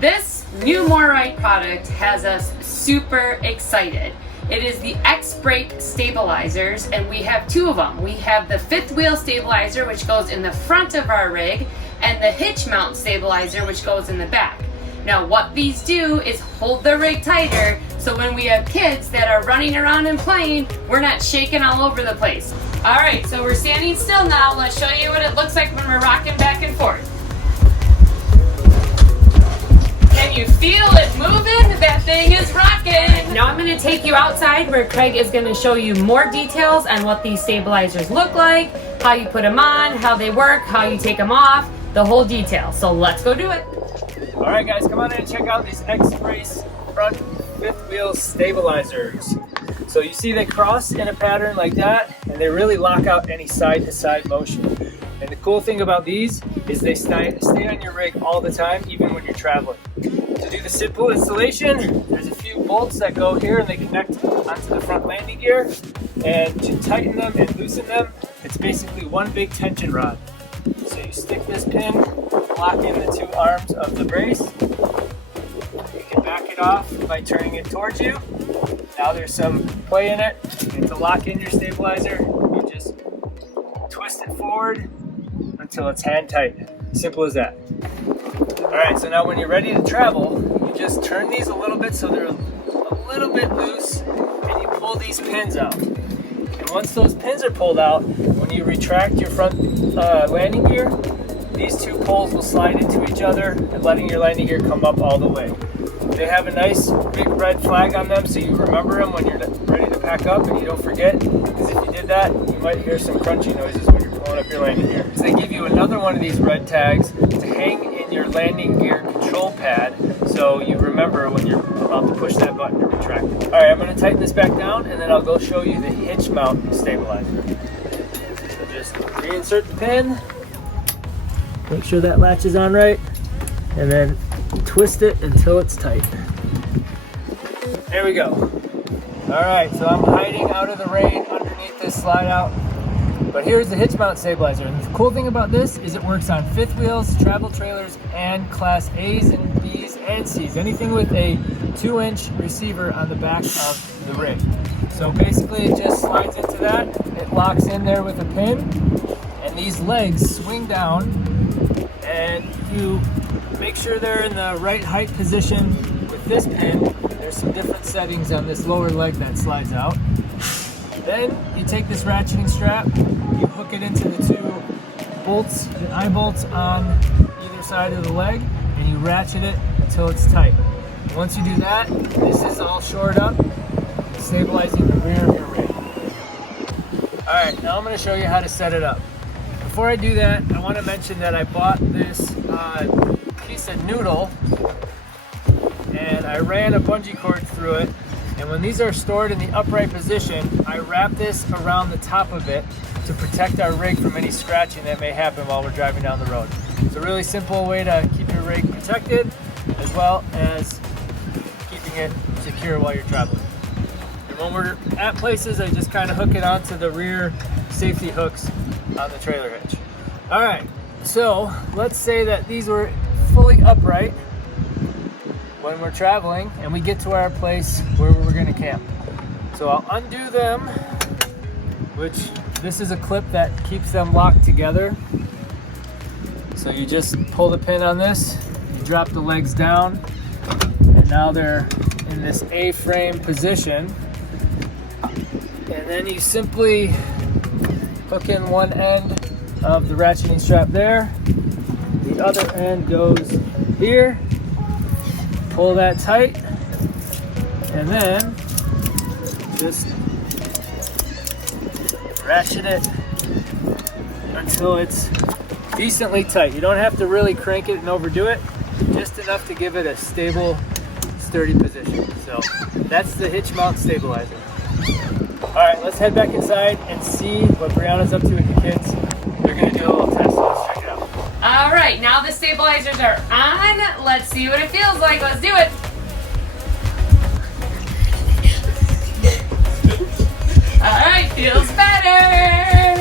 This new MORryde product has us super excited. It is the X-Brace Stabilizers, and we have two of them. We have the fifth wheel stabilizer, which goes in the front of our rig, and the Hitch Mount Stabilizer, which goes in the back. Now what these do is hold the rig tighter, so when we have kids that are running around and playing, we're not shaking all over the place. All right, so we're standing still now. Let's show you what it looks like when we're rocking back and forth. Can you feel it moving? That thing is rocking. Now I'm gonna take you outside where Craig is gonna show you more details on what these stabilizers look like, how you put them on, how they work, how you take them off, the whole detail. So let's go do it. All right, guys, come on in and check out these X-Brace front fifth wheel stabilizers. So you see they cross in a pattern like that, and they really lock out any side-to-side motion. And the cool thing about these is they stay on your rig all the time, even when you're traveling. To do the simple installation, there's a few bolts that go here and they connect onto the front landing gear. And to tighten them and loosen them, it's basically one big tension rod. So you stick this pin, lock in the two arms of the brace. You can back it off by turning it towards you. Now there's some play in it. And to lock in your stabilizer, you just twist it forward until it's hand tight. Simple as that. All right, so now when you're ready to travel, you just turn these a little bit so they're a little bit loose, and you pull these pins out. And once those pins are pulled out, when you retract your front landing gear, these two poles will slide into each other and letting your landing gear come up all the way. They have a nice big red flag on them so you remember them when you're ready to pack up and you don't forget, because if you did that, you might hear some crunchy noises when you're pulling up your landing gear. So they give you another one of these red tags to hang in your landing gear control pad so you remember when you're about to push that button to retract it. All right, I'm going to tighten this back down and then I'll go show you the Hitch Mount Stabilizer. So just reinsert the pin, make sure that latch is on right, and then twist it until it's tight. There we go. All right, so I'm hiding out of the rain underneath this slide out. But here's the Hitch Mount Stabilizer. And the cool thing about this is it works on fifth wheels, travel trailers, and class A's and B's and C's. Anything with a 2-inch receiver on the back of the rig. So basically it just slides into that. It locks in there with a pin. And these legs swing down. And you make sure they're in the right height position with this pin. There's some different settings on this lower leg that slides out. Then you take this ratcheting strap, you hook it into the two bolts, the eye bolts on either side of the leg, and you ratchet it until it's tight. Once you do that, this is all shored up, stabilizing the rear of your rig. All right, now I'm going to show you how to set it up. Before I do that, I want to mention that I bought this piece of noodle and I ran a bungee cord through it. And when these are stored in the upright position, I wrap this around the top of it to protect our rig from any scratching that may happen while we're driving down the road. It's a really simple way to keep your rig protected as well as keeping it secure while you're traveling. And when we're at places, I just kind of hook it onto the rear safety hooks on the trailer hitch. All right, so let's say that these were fully upright when we're traveling and we get to our place where we're going to camp. So I'll undo them, which this is a clip that keeps them locked together. So you just pull the pin on this, you drop the legs down, and now they're in this A-frame position. And then you simply hook in one end of the ratcheting strap there. The other end goes here. Pull that tight, and then just ratchet it until it's decently tight. You don't have to really crank it and overdo it, just enough to give it a stable, sturdy position. So that's the Hitch Mount Stabilizer. All right, let's head back inside and see what Bryanna's up to with the kids. They're gonna do a little test, so let's check it out. All right, now the stabilizers are on. Let's see what it feels like. Let's do it. All right, feels better.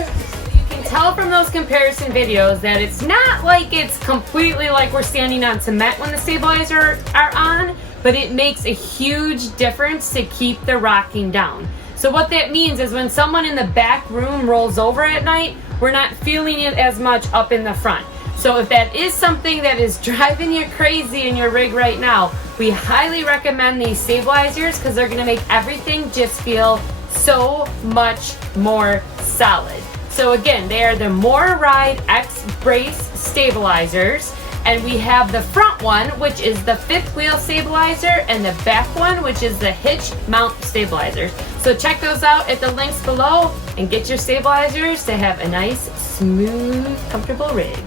You can tell tell from those comparison videos that it's not like it's completely like we're standing on cement when the stabilizers are on, but it makes a huge difference to keep the rocking down. So what that means is when someone in the back room rolls over at night, we're not feeling it as much up in the front. So if that is something that is driving you crazy in your rig right now, we highly recommend these stabilizers because they're going to make everything just feel so much more solid. So again, they are the MORryde X-Brace Stabilizers, and we have the front one, which is the fifth wheel stabilizer, and the back one, which is the Hitch Mount Stabilizers. So check those out at the links below and get your stabilizers to have a nice, smooth, comfortable rig.